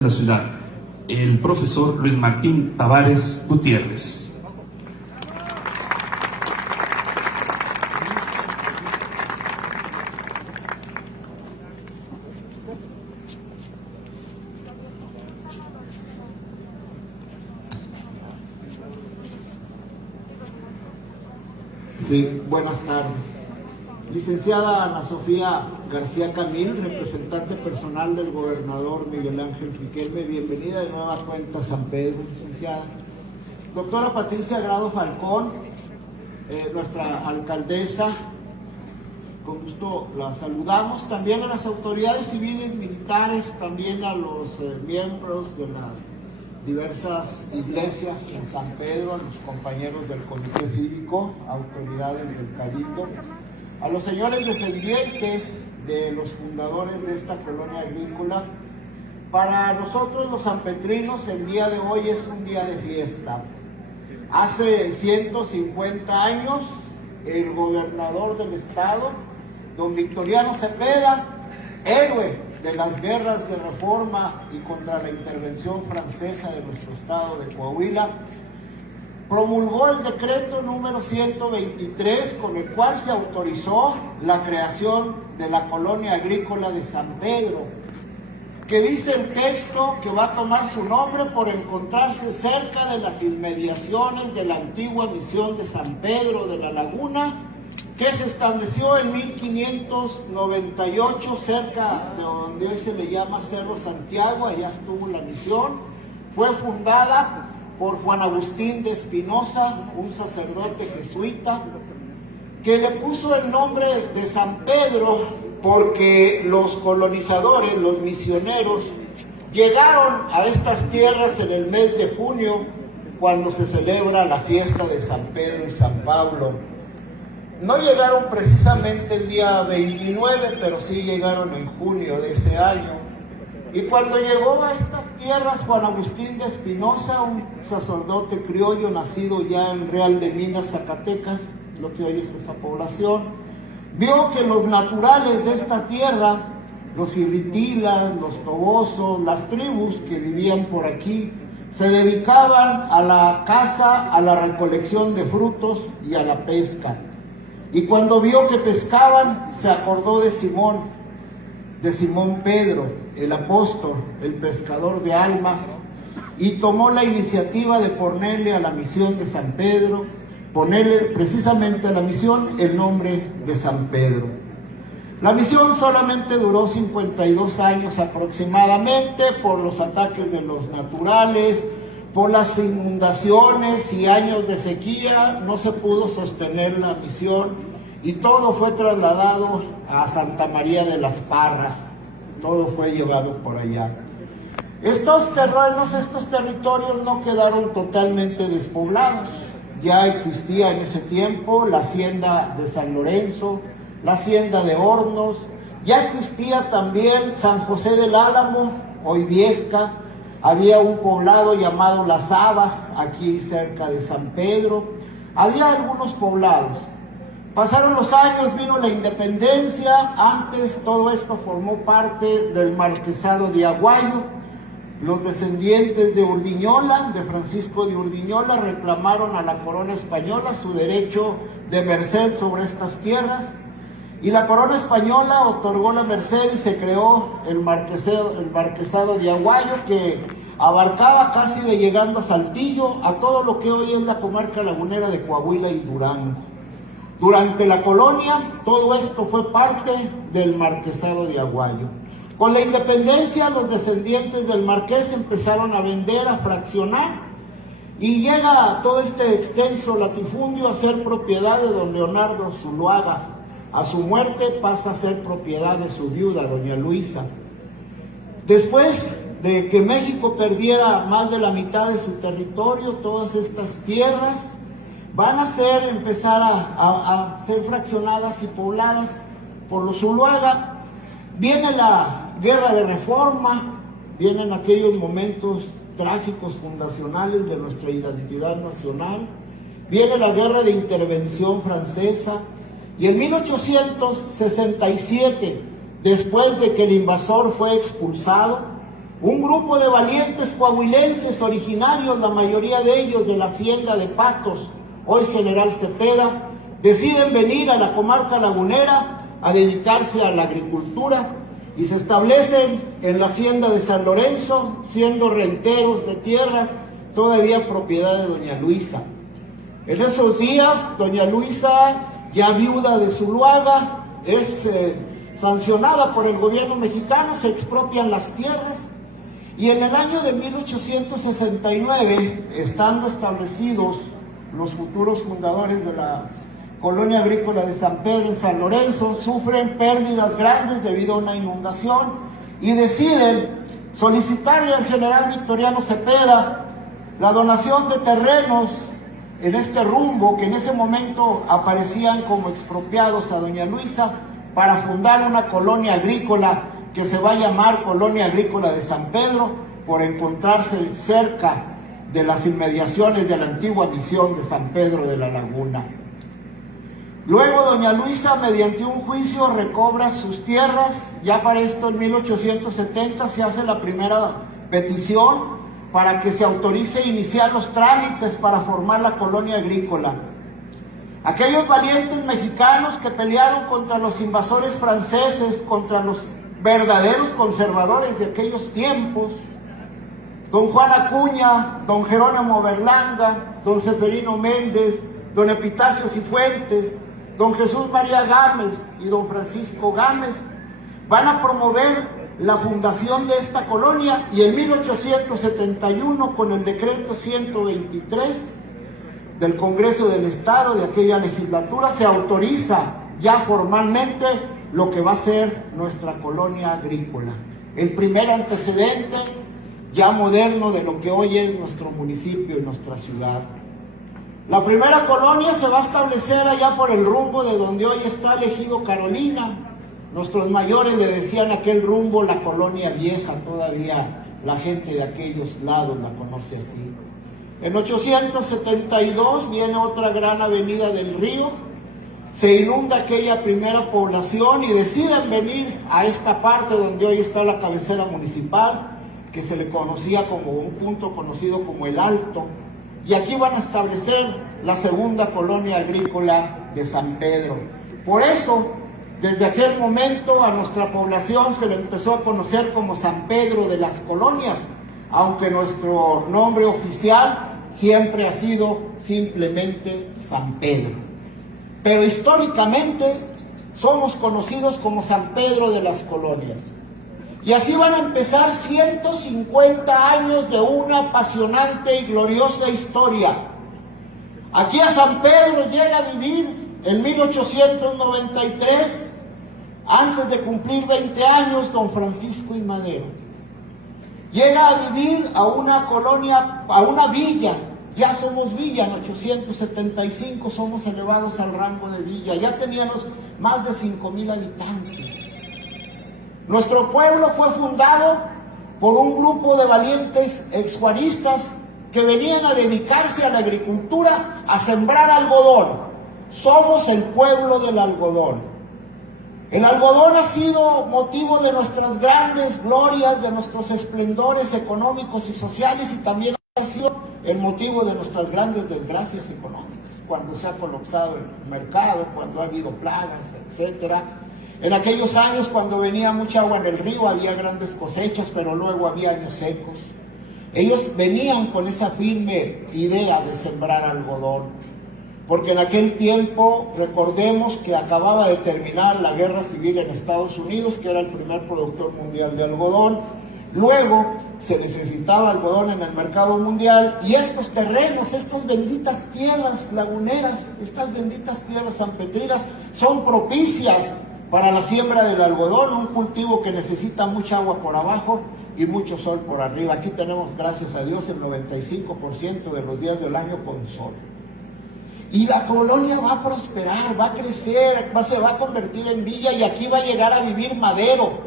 La ciudad, el profesor Luis Martín Tavares Gutiérrez. Sí, buenas tardes. Licenciada Ana Sofía García Camil, representante personal del gobernador Miguel Ángel Riquelme, bienvenida de nueva cuenta a San Pedro, licenciada. Doctora Patricia Grado Falcón, nuestra alcaldesa, con gusto la saludamos. También a las autoridades civiles, militares, también a los miembros de las diversas iglesias en San Pedro, a los compañeros del Comité Cívico, autoridades del Cabildo, a los señores descendientes de los fundadores de esta colonia agrícola. Para nosotros los sanpetrinos el día de hoy es un día de fiesta. Hace 150 años el gobernador del estado, don Victoriano Cepeda, héroe de las guerras de reforma y contra la intervención francesa de nuestro estado de Coahuila, promulgó el decreto número 123 con el cual se autorizó la creación de la colonia agrícola de San Pedro, que dice el texto que va a tomar su nombre por encontrarse cerca de las inmediaciones de la antigua misión de San Pedro de la Laguna, que se estableció en 1598 cerca de donde hoy se le llama Cerro Santiago. Allá estuvo la misión. Fue fundada por Juan Agustín de Espinosa, un sacerdote jesuita, que le puso el nombre de San Pedro porque los colonizadores, los misioneros, llegaron a estas tierras en el mes de junio, cuando se celebra la fiesta de San Pedro y San Pablo. No llegaron precisamente el día 29, pero sí llegaron en junio de ese año. Y cuando llegó a estas tierras Juan Agustín de Espinosa, un sacerdote criollo nacido ya en Real de Minas, Zacatecas, lo que hoy es esa población, vio que los naturales de esta tierra, los irritilas, los tobosos, las tribus que vivían por aquí, se dedicaban a la caza, a la recolección de frutos y a la pesca. Y cuando vio que pescaban, se acordó de Simón Pedro, el apóstol, el pescador de almas, y tomó la iniciativa de ponerle a la misión de San Pedro, ponerle precisamente a la misión el nombre de San Pedro. La misión solamente duró 52 años aproximadamente por los ataques de los naturales, por las inundaciones y años de sequía. No se pudo sostener la misión y todo fue trasladado a Santa María de las Parras. Todo fue llevado por allá. Estos terrenos, estos territorios no quedaron totalmente despoblados. Ya existía en ese tiempo la hacienda de San Lorenzo, la hacienda de Hornos, ya existía también San José del Álamo, hoy Viesca. Había un poblado llamado Las Habas, aquí cerca de San Pedro. Había algunos poblados. Pasaron los años, vino la independencia. Antes todo esto formó parte del marquesado de Aguayo. Los descendientes de Urdiñola, de Francisco de Urdiñola, reclamaron a la corona española su derecho de merced sobre estas tierras. Y la corona española otorgó la merced y se creó el marquesado de Aguayo, que abarcaba casi de llegando a Saltillo, a todo lo que hoy es la comarca lagunera de Coahuila y Durango. Durante la colonia, todo esto fue parte del marquesado de Aguayo. Con la independencia, los descendientes del marqués empezaron a vender, a fraccionar, y llega todo este extenso latifundio a ser propiedad de don Leonardo Zuluaga. A su muerte pasa a ser propiedad de su viuda, doña Luisa. Después de que México perdiera más de la mitad de su territorio, todas estas tierras van a empezar a ser fraccionadas y pobladas por los Zuluaga. Viene la guerra de reforma, vienen aquellos momentos trágicos fundacionales de nuestra identidad nacional, viene la guerra de intervención francesa, y en 1867, después de que el invasor fue expulsado, Un grupo de valientes coahuilenses originarios, la mayoría de ellos de la hacienda de Patos, hoy General Cepeda, deciden venir a la comarca lagunera a dedicarse a la agricultura y se establecen en la hacienda de San Lorenzo, siendo renteros de tierras todavía propiedad de doña Luisa. En esos días, doña Luisa, ya viuda de Zuluaga, es sancionada por el gobierno mexicano, se expropian las tierras. Y en el año de 1869, estando establecidos los futuros fundadores de la colonia agrícola de San Pedro en San Lorenzo, sufren pérdidas grandes debido a una inundación y deciden solicitarle al general Victoriano Cepeda la donación de terrenos en este rumbo que en ese momento aparecían como expropiados a doña Luisa para fundar una colonia agrícola que se va a llamar Colonia Agrícola de San Pedro, por encontrarse cerca de las inmediaciones de la antigua misión de San Pedro de la Laguna. Luego doña Luisa, mediante un juicio, recobra sus tierras. Ya para esto, en 1870, se hace la primera petición para que se autorice iniciar los trámites para formar la colonia agrícola. Aquellos valientes mexicanos que pelearon contra los invasores franceses, contra los verdaderos conservadores de aquellos tiempos, don Juan Acuña, don Jerónimo Berlanga, don Seferino Méndez, don Epitacio Cifuentes, don Jesús María Gámez y don Francisco Gámez, van a promover la fundación de esta colonia, y en 1871, con el decreto 123 del Congreso del Estado de aquella legislatura, se autoriza ya formalmente lo que va a ser nuestra colonia agrícola. El primer antecedente ya moderno de lo que hoy es nuestro municipio y nuestra ciudad. La primera colonia se va a establecer allá por el rumbo de donde hoy está el ejido Carolina. Nuestros mayores le decían aquel rumbo la colonia vieja, todavía la gente de aquellos lados la conoce así. En 872 viene otra gran avenida del río, se inunda aquella primera población y deciden venir a esta parte donde hoy está la cabecera municipal, que se le conocía como un punto conocido como El Alto, y aquí van a establecer la segunda colonia agrícola de San Pedro. Por eso, desde aquel momento a nuestra población se le empezó a conocer como San Pedro de las Colonias, aunque nuestro nombre oficial siempre ha sido simplemente San Pedro. Pero históricamente somos conocidos como San Pedro de las Colonias. Y así van a empezar 150 años de una apasionante y gloriosa historia. Aquí a San Pedro llega a vivir en 1893, antes de cumplir 20 años, don Francisco I. Madero. Llega a vivir a una colonia, a una villa. Ya somos villa, en 875 somos elevados al rango de villa. Ya teníamos más de 5,000 habitantes. Nuestro pueblo fue fundado por un grupo de valientes exjuaristas que venían a dedicarse a la agricultura, a sembrar algodón. Somos el pueblo del algodón. El algodón ha sido motivo de nuestras grandes glorias, de nuestros esplendores económicos y sociales, y también ha sido el motivo de nuestras grandes desgracias económicas, cuando se ha colapsado el mercado, cuando ha habido plagas, etcétera. En aquellos años, cuando venía mucha agua en el río, había grandes cosechas, pero luego había años secos. Ellos venían con esa firme idea de sembrar algodón, porque en aquel tiempo, recordemos que acababa de terminar la guerra civil en Estados Unidos, que era el primer productor mundial de algodón. Luego se necesitaba algodón en el mercado mundial, y estos terrenos, estas benditas tierras laguneras, estas benditas tierras sanpetrinas, son propicias para la siembra del algodón, un cultivo que necesita mucha agua por abajo y mucho sol por arriba. Aquí tenemos, gracias a Dios, el 95% de los días del año con sol. Y la colonia va a prosperar, va a crecer, se va a convertir en villa, y aquí va a llegar a vivir Madero.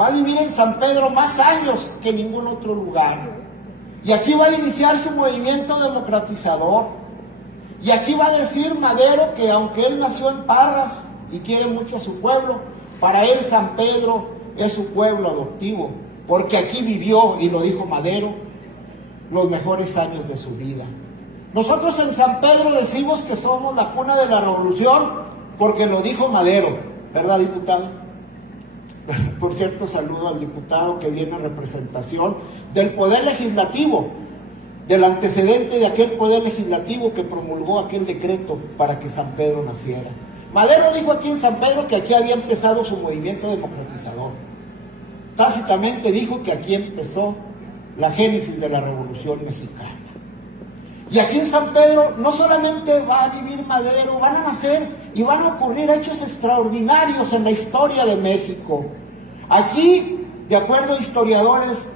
Va a vivir en San Pedro más años que en ningún otro lugar. Y aquí va a iniciar su movimiento democratizador. Y aquí va a decir Madero que aunque él nació en Parras y quiere mucho a su pueblo, para él San Pedro es su pueblo adoptivo. porque aquí vivió, y lo dijo Madero, los mejores años de su vida. Nosotros en San Pedro decimos que somos la cuna de la revolución porque lo dijo Madero, ¿verdad, diputado? Por cierto, saludo al diputado que viene en representación del Poder Legislativo, del antecedente de aquel Poder Legislativo que promulgó aquel decreto para que San Pedro naciera. Madero dijo aquí en San Pedro que aquí había empezado su movimiento democratizador. Tácitamente dijo que aquí empezó la génesis de la Revolución Mexicana. Y aquí en San Pedro no solamente va a vivir Madero, van a nacer y van a ocurrir hechos extraordinarios en la historia de México. Aquí, de acuerdo a historiadores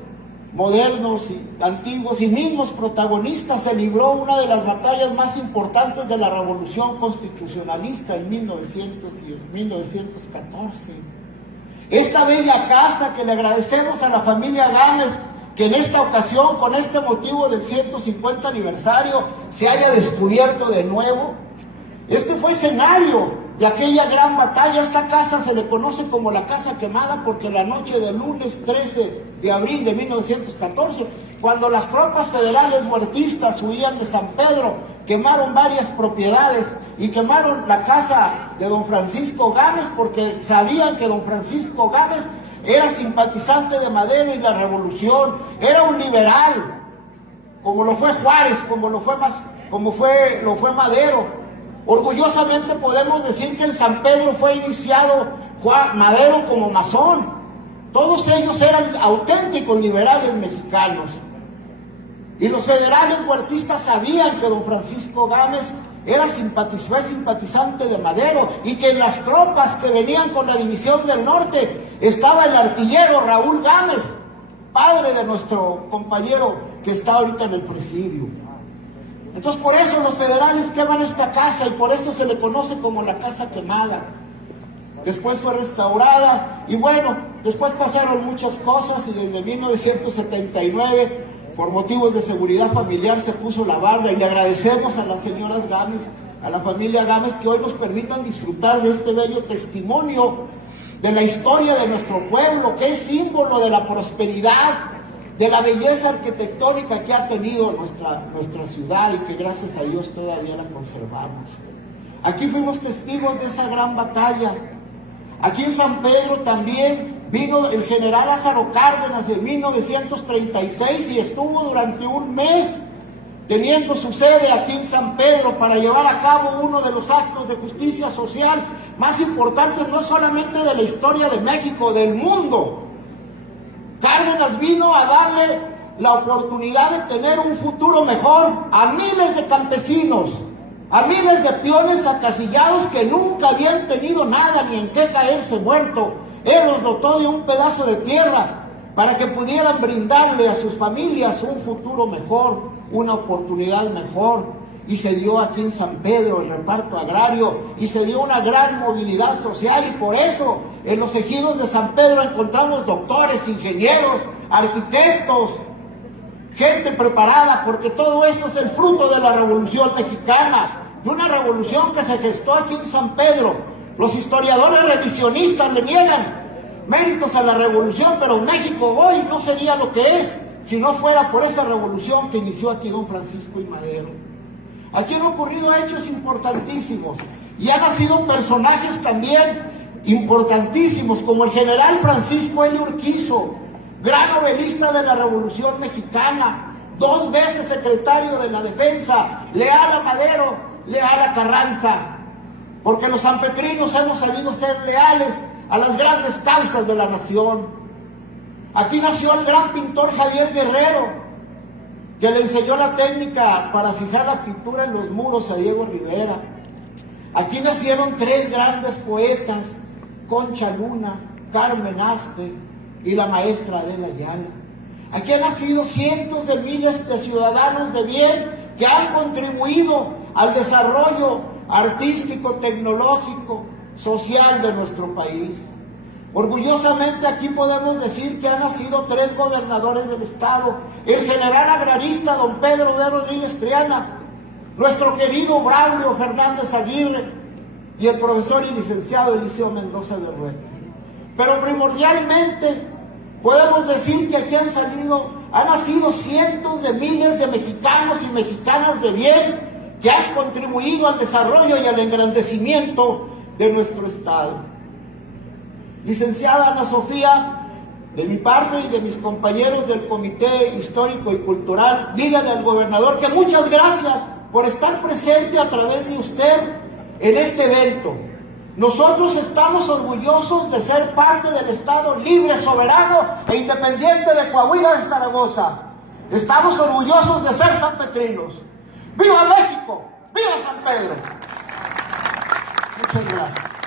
modernos y antiguos y mismos protagonistas, se libró una de las batallas más importantes de la Revolución Constitucionalista en 1914. Esta bella casa que le agradecemos a la familia Gámez, que en esta ocasión, con este motivo del 150 aniversario, se haya descubierto de nuevo. Este fue escenario de aquella gran batalla. Esta casa se le conoce como la Casa Quemada porque la noche del lunes 13 de abril de 1914, cuando las tropas federales huertistas huían de San Pedro, quemaron varias propiedades y quemaron la casa de don Francisco Gámez porque sabían que don Francisco Gámez era simpatizante de Madero y de la revolución, era un liberal, como lo fue Juárez, como lo fue Madero. Orgullosamente podemos decir que en San Pedro fue iniciado Madero como masón. Todos ellos eran auténticos liberales mexicanos. Y los federales huertistas sabían que don Francisco Gámez fue simpatizante de Madero y que en las tropas que venían con la División del Norte estaba el artillero Raúl Gámez, padre de nuestro compañero que está ahorita en el presidio. Entonces por eso los federales queman esta casa y por eso se le conoce como la Casa Quemada. Después fue restaurada y bueno, después pasaron muchas cosas y desde 1979 por motivos de seguridad familiar se puso la barda y le agradecemos a las señoras Gámez, a la familia Gámez, que hoy nos permitan disfrutar de este bello testimonio de la historia de nuestro pueblo, que es símbolo de la prosperidad, de la belleza arquitectónica que ha tenido nuestra ciudad y que gracias a Dios todavía la conservamos. Aquí fuimos testigos de esa gran batalla. Aquí en San Pedro también vino el general Lázaro Cárdenas en 1936 y estuvo durante un mes teniendo su sede aquí en San Pedro para llevar a cabo uno de los actos de justicia social más importantes, no solamente de la historia de México, del mundo. Cárdenas vino a darle la oportunidad de tener un futuro mejor a miles de campesinos, a miles de peones acasillados que nunca habían tenido nada ni en qué caerse muerto. Él los dotó de un pedazo de tierra para que pudieran brindarle a sus familias un futuro mejor, una oportunidad mejor. Y se dio aquí en San Pedro el reparto agrario y se dio una gran movilidad social y por eso en los ejidos de San Pedro encontramos doctores, ingenieros, arquitectos, gente preparada, porque todo eso es el fruto de la Revolución Mexicana, de una revolución que se gestó aquí en San Pedro. Los historiadores revisionistas le niegan méritos a la revolución, pero México hoy no sería lo que es si no fuera por esa revolución que inició aquí don Francisco y Madero. Aquí han ocurrido hechos importantísimos y han nacido personajes también importantísimos, como el general Francisco L. Urquizo, gran novelista de la Revolución Mexicana, 2 veces secretario de la Defensa, leal a Madero, leal a Carranza, porque los sanpetrinos hemos sabido ser leales a las grandes causas de la nación. Aquí nació el gran pintor Javier Guerrero, que le enseñó la técnica para fijar la pintura en los muros a Diego Rivera. Aquí nacieron 3 grandes poetas, Concha Luna, Carmen Aspe y la maestra Adela Ayala. Aquí han nacido cientos de miles de ciudadanos de bien que han contribuido al desarrollo artístico, tecnológico, social de nuestro país. Orgullosamente aquí podemos decir que han nacido 3 gobernadores del estado, el general agrarista don Pedro B. Rodríguez Triana, nuestro querido Braulio Fernández Aguirre y el profesor y licenciado Eliseo Mendoza de Rueda. Pero primordialmente Podemos decir que aquí han nacido cientos de miles de mexicanos y mexicanas de bien que han contribuido al desarrollo y al engrandecimiento de nuestro Estado. Licenciada Ana Sofía, de mi parte y de mis compañeros del Comité Histórico y Cultural, dígale al gobernador que muchas gracias por estar presente a través de usted en este evento. Nosotros estamos orgullosos de ser parte del Estado libre, soberano e independiente de Coahuila de Zaragoza. Estamos orgullosos de ser sanpetrinos. ¡Viva México! ¡Viva San Pedro! Muchas gracias.